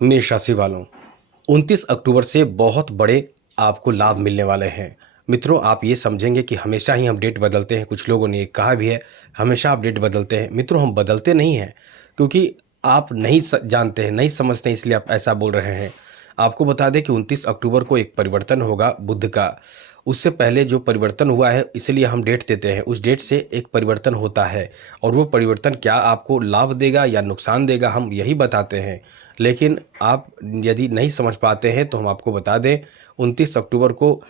मेष राशि वालों, 29 अक्टूबर से बहुत बड़े आपको लाभ मिलने वाले हैं। मित्रों, आप ये समझेंगे कि हमेशा ही हम डेट बदलते हैं। कुछ लोगों ने कहा भी है, हमेशा आप डेट बदलते हैं। मित्रों, हम बदलते नहीं हैं, क्योंकि आप नहीं जानते हैं, नहीं समझते हैं, इसलिए आप ऐसा बोल रहे हैं। आपको बता दें कि 29 अक्टूबर को एक परिवर्तन होगा बुध का। उससे पहले जो परिवर्तन हुआ है, इसलिए हम डेट देते हैं। उस डेट से एक परिवर्तन होता है, और वो परिवर्तन क्या आपको लाभ देगा या नुकसान देगा, हम यही बताते हैं। लेकिन आप यदि नहीं समझ पाते हैं तो हम आपको बता दें, 29 अक्टूबर को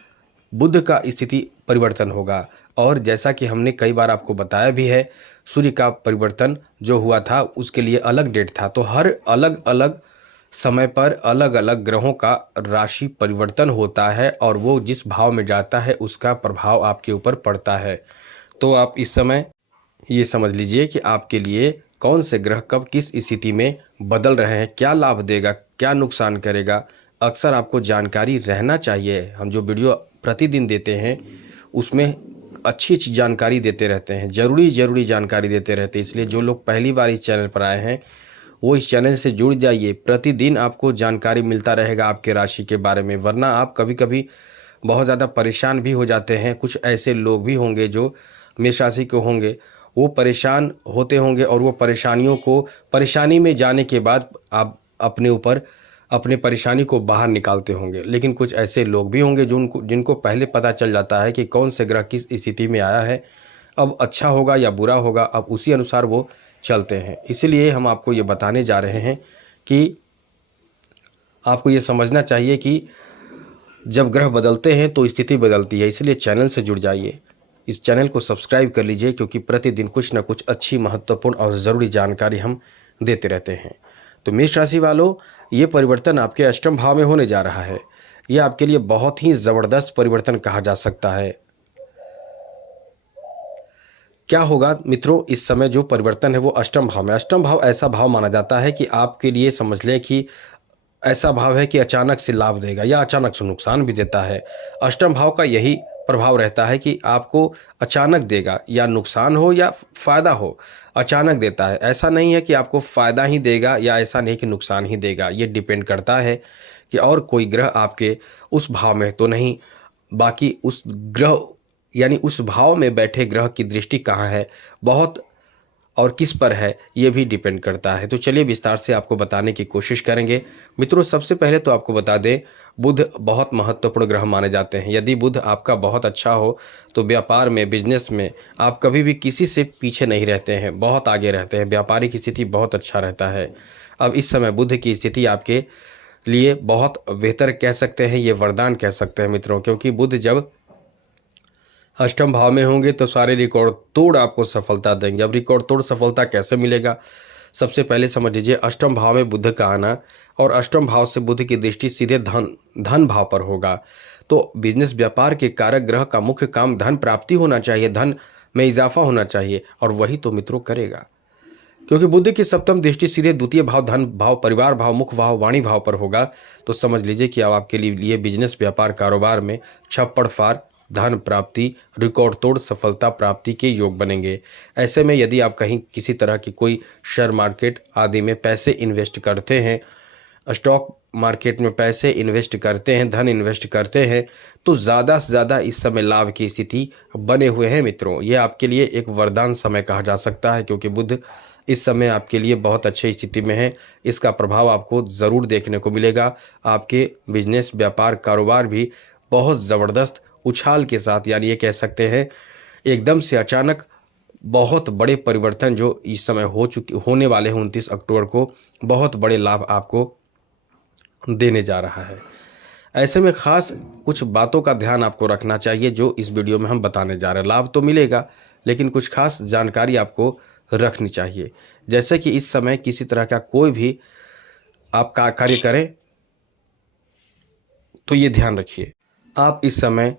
बुध का स्थिति परिवर्तन होगा। और जैसा कि हमने कई बार आपको बताया भी है, सूर्य का परिवर्तन जो हुआ था उसके लिए अलग डेट था। तो हर अलग अलग समय पर अलग अलग ग्रहों का राशि परिवर्तन होता है, और वो जिस भाव में जाता है उसका प्रभाव आपके ऊपर पड़ता है। तो आप इस समय ये समझ लीजिए कि आपके लिए कौन से ग्रह कब किस स्थिति में बदल रहे हैं, क्या लाभ देगा, क्या नुकसान करेगा, अक्सर आपको जानकारी रहना चाहिए। हम जो वीडियो प्रतिदिन देते हैं उसमें अच्छी अच्छी जानकारी देते रहते हैं, ज़रूरी जानकारी देते रहते हैं। इसलिए जो लोग पहली बार इस चैनल पर आए हैं वो इस चैनल से जुड़ जाइए। प्रतिदिन आपको जानकारी मिलता रहेगा आपके राशि के बारे में, वरना आप कभी कभी बहुत ज़्यादा परेशान भी हो जाते हैं। कुछ ऐसे लोग भी होंगे जो मेष राशि के होंगे, वो परेशान होते होंगे, और वो परेशानी में जाने के बाद आप अपने ऊपर अपने परेशानी को बाहर निकालते होंगे। लेकिन कुछ ऐसे लोग भी होंगे जिनको पहले पता चल जाता है कि कौन से ग्रह किस स्थिति में आया है, अब अच्छा होगा या बुरा होगा, अब उसी अनुसार वो चलते हैं। इसीलिए हम आपको ये बताने जा रहे हैं कि आपको ये समझना चाहिए कि जब ग्रह बदलते हैं तो स्थिति बदलती है। इसलिए चैनल से जुड़ जाइए, इस चैनल को सब्सक्राइब कर लीजिए, क्योंकि प्रतिदिन कुछ ना कुछ अच्छी, महत्वपूर्ण और ज़रूरी जानकारी हम देते रहते हैं। तो मेष राशि वालों, ये परिवर्तन आपके अष्टम भाव में होने जा रहा है। यह आपके लिए बहुत ही ज़बरदस्त परिवर्तन कहा जा सकता है। क्या होगा मित्रों, इस समय जो परिवर्तन है वो अष्टम भाव में। अष्टम भाव ऐसा भाव माना जाता है कि आपके लिए, समझ लें कि ऐसा भाव है कि अचानक से लाभ देगा या अचानक से नुकसान भी देता है। अष्टम भाव का यही प्रभाव रहता है कि आपको अचानक देगा, या नुकसान हो या फायदा हो, अचानक देता है। ऐसा नहीं है कि आपको फायदा ही देगा, या ऐसा नहीं कि नुकसान ही देगा। ये डिपेंड करता है कि और कोई ग्रह आपके उस भाव में तो नहीं, बाकी उस ग्रह यानी उस भाव में बैठे ग्रह की दृष्टि कहाँ है, बहुत और किस पर है, ये भी डिपेंड करता है। तो चलिए विस्तार से आपको बताने की कोशिश करेंगे। मित्रों, सबसे पहले तो आपको बता दें, बुध बहुत महत्वपूर्ण ग्रह माने जाते हैं। यदि बुध आपका बहुत अच्छा हो तो व्यापार में, बिजनेस में आप कभी भी किसी से पीछे नहीं रहते हैं, बहुत आगे रहते हैं। व्यापारिक स्थिति बहुत अच्छा रहता है। अब इस समय बुध की स्थिति आपके लिए बहुत बेहतर कह सकते हैं, ये वरदान कह सकते हैं मित्रों, क्योंकि बुध जब अष्टम भाव में होंगे तो सारे रिकॉर्ड तोड़ आपको सफलता देंगे। अब रिकॉर्ड तोड़ सफलता कैसे मिलेगा, सबसे पहले समझ लीजिए, अष्टम भाव में बुध का आना, और अष्टम भाव से बुध की दृष्टि सीधे धन भाव पर होगा। तो बिजनेस, व्यापार के कारक ग्रह का मुख्य काम धन प्राप्ति होना चाहिए, धन में इजाफा होना चाहिए, और वही तो मित्रों करेगा, क्योंकि बुध की सप्तम दृष्टि सीधे द्वितीय भाव, धन भाव, परिवार भाव, मुख्य भाव, वाणी भाव पर होगा। तो समझ लीजिए कि अब आपके लिए बिजनेस, व्यापार, कारोबार में छप्पड़ फाड़ धन प्राप्ति, रिकॉर्ड तोड़ सफलता प्राप्ति के योग बनेंगे। ऐसे में यदि आप कहीं किसी तरह की कोई शेयर मार्केट आदि में पैसे इन्वेस्ट करते हैं, स्टॉक मार्केट में पैसे इन्वेस्ट करते हैं, धन इन्वेस्ट करते हैं, तो ज़्यादा से ज़्यादा इस समय लाभ की स्थिति बने हुए हैं मित्रों। ये आपके लिए एक वरदान समय कहा जा सकता है, क्योंकि बुध इस समय आपके लिए बहुत अच्छी स्थिति में है। इसका प्रभाव आपको ज़रूर देखने को मिलेगा। आपके बिजनेस, व्यापार, कारोबार भी बहुत ज़बरदस्त उछाल के साथ, यानी ये कह सकते हैं एकदम से अचानक बहुत बड़े परिवर्तन जो इस समय होने वाले हैं 29 अक्टूबर को, बहुत बड़े लाभ आपको देने जा रहा है। ऐसे में खास कुछ बातों का ध्यान आपको रखना चाहिए जो इस वीडियो में हम बताने जा रहे हैं। लाभ तो मिलेगा, लेकिन कुछ खास जानकारी आपको रखनी चाहिए। जैसे कि इस समय किसी तरह का कोई भी आप कार्य करें तो ये ध्यान रखिए, आप इस समय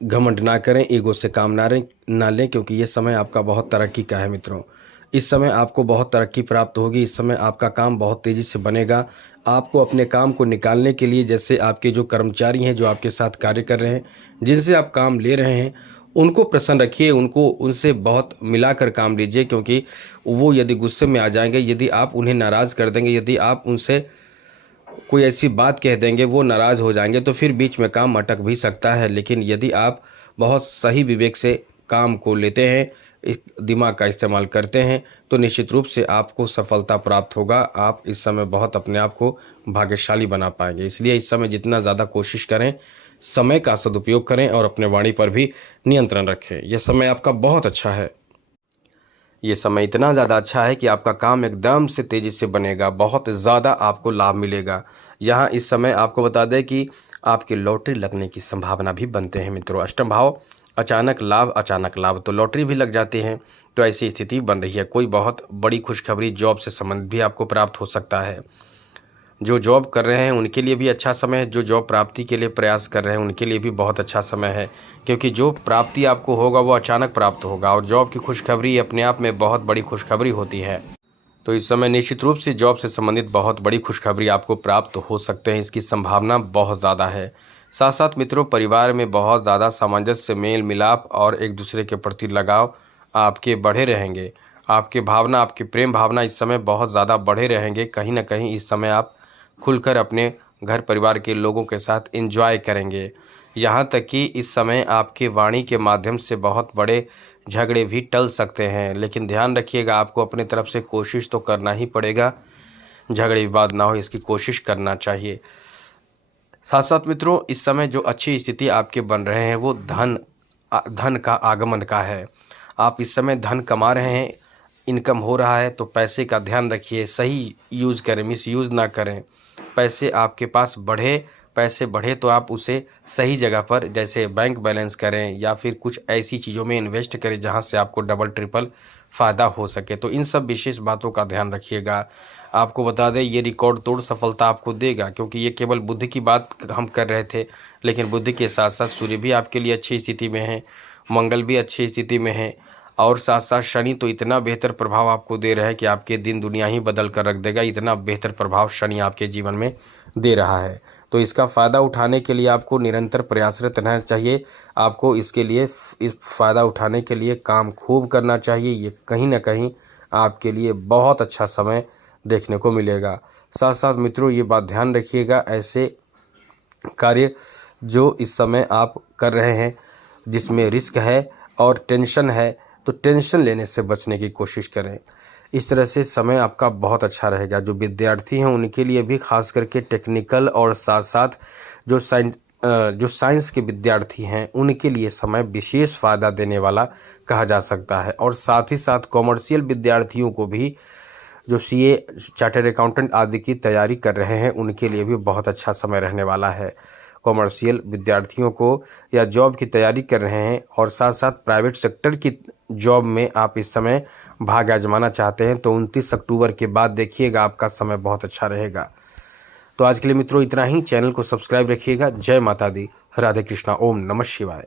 घमंड ना करें, ईगो से काम ना लें, क्योंकि ये समय आपका बहुत तरक्की का है मित्रों। इस समय आपको बहुत तरक्की प्राप्त होगी। इस समय आपका काम बहुत तेज़ी से बनेगा। आपको अपने काम को निकालने के लिए, जैसे आपके जो कर्मचारी हैं, जो आपके साथ कार्य कर रहे हैं, जिनसे आप काम ले रहे हैं, उनको प्रसन्न रखिए, उनसे बहुत मिलाकर काम लीजिए, क्योंकि वो यदि गुस्से में आ जाएंगे, यदि आप उन्हें नाराज़ कर देंगे, यदि आप उनसे कोई ऐसी बात कह देंगे, वो नाराज़ हो जाएंगे, तो फिर बीच में काम अटक भी सकता है। लेकिन यदि आप बहुत सही विवेक से काम को लेते हैं, दिमाग का इस्तेमाल करते हैं, तो निश्चित रूप से आपको सफलता प्राप्त होगा। आप इस समय बहुत अपने आप को भाग्यशाली बना पाएंगे। इसलिए इस समय जितना ज़्यादा कोशिश करें, समय का सदुपयोग करें और अपने वाणी पर भी नियंत्रण रखें। यह समय आपका बहुत अच्छा है। ये समय इतना ज़्यादा अच्छा है कि आपका काम एकदम से तेज़ी से बनेगा, बहुत ज़्यादा आपको लाभ मिलेगा। यहाँ इस समय आपको बता दें कि आपकी लॉटरी लगने की संभावना भी बनते हैं मित्रों। अष्टम भाव अचानक लाभ, तो लॉटरी भी लग जाती है। तो ऐसी स्थिति बन रही है। कोई बहुत बड़ी खुशखबरी जॉब से संबंधित भी आपको प्राप्त हो सकता है। जो जॉब कर रहे हैं उनके लिए भी अच्छा समय है, जो जॉब प्राप्ति के लिए प्रयास कर रहे हैं उनके लिए भी बहुत अच्छा समय है, क्योंकि जो प्राप्ति आपको होगा वो अचानक प्राप्त होगा। और जॉब की खुशखबरी अपने आप में बहुत बड़ी खुशखबरी होती है। तो इस समय निश्चित रूप से जॉब से संबंधित बहुत बड़ी खुशखबरी आपको प्राप्त हो सकते हैं, इसकी संभावना बहुत ज़्यादा है। साथ साथ मित्रों, परिवार में बहुत ज़्यादा सामंजस्य, मेल मिलाप और एक दूसरे के प्रति लगाव आपके बढ़े रहेंगे। आपके प्रेम भावना इस समय बहुत ज़्यादा बढ़े रहेंगे। कहीं ना कहीं इस समय आप खुलकर अपने घर परिवार के लोगों के साथ एंजॉय करेंगे। यहाँ तक कि इस समय आपके वाणी के माध्यम से बहुत बड़े झगड़े भी टल सकते हैं। लेकिन ध्यान रखिएगा, आपको अपनी तरफ से कोशिश तो करना ही पड़ेगा, झगड़े विवाद ना हो इसकी कोशिश करना चाहिए। साथ साथ मित्रों, इस समय जो अच्छी स्थिति आपके बन रहे हैं वो धन का आगमन का है। आप इस समय धन कमा रहे हैं, इनकम हो रहा है, तो पैसे का ध्यान रखिए, सही यूज़ करें, मिस यूज़ ना करें। पैसे आपके पास पैसे बढ़े तो आप उसे सही जगह पर, जैसे बैंक बैलेंस करें या फिर कुछ ऐसी चीज़ों में इन्वेस्ट करें जहां से आपको डबल ट्रिपल फ़ायदा हो सके। तो इन सब विशेष बातों का ध्यान रखिएगा। आपको बता दें, ये रिकॉर्ड तोड़ सफलता आपको देगा, क्योंकि ये केवल बुद्धि की बात हम कर रहे थे, लेकिन बुद्धि के साथ साथ सूर्य भी आपके लिए अच्छी स्थिति में है, मंगल भी अच्छी स्थिति में है, और साथ साथ शनि तो इतना बेहतर प्रभाव आपको दे रहा है कि आपके दिन दुनिया ही बदल कर रख देगा। इतना बेहतर प्रभाव शनि आपके जीवन में दे रहा है। तो इसका फ़ायदा उठाने के लिए आपको निरंतर प्रयासरत रहना चाहिए। आपको इसके लिए, इस फ़ायदा उठाने के लिए काम खूब करना चाहिए। ये कहीं ना कहीं आपके लिए बहुत अच्छा समय देखने को मिलेगा। साथ साथ मित्रों, ये बात ध्यान रखिएगा, ऐसे कार्य जो इस समय आप कर रहे हैं जिसमें रिस्क है और टेंशन है, तो टेंशन लेने से बचने की कोशिश करें। इस तरह से समय आपका बहुत अच्छा रहेगा। जो विद्यार्थी हैं उनके लिए भी, खास करके टेक्निकल और साथ साथ जो साइंस के विद्यार्थी हैं उनके लिए समय विशेष फ़ायदा देने वाला कहा जा सकता है। और साथ ही साथ कॉमर्शियल विद्यार्थियों को भी, जो सीए, चार्टर्ड अकाउंटेंट आदि की तैयारी कर रहे हैं, उनके लिए भी बहुत अच्छा समय रहने वाला है। कॉमर्शियल विद्यार्थियों को या जॉब की तैयारी कर रहे हैं और साथ साथ प्राइवेट सेक्टर की जॉब में आप इस समय भाग आजमाना चाहते हैं, तो 29 अक्टूबर के बाद देखिएगा आपका समय बहुत अच्छा रहेगा। तो आज के लिए मित्रों इतना ही। चैनल को सब्सक्राइब रखिएगा। जय माता दी, राधे कृष्णा, ओम नमः शिवाय।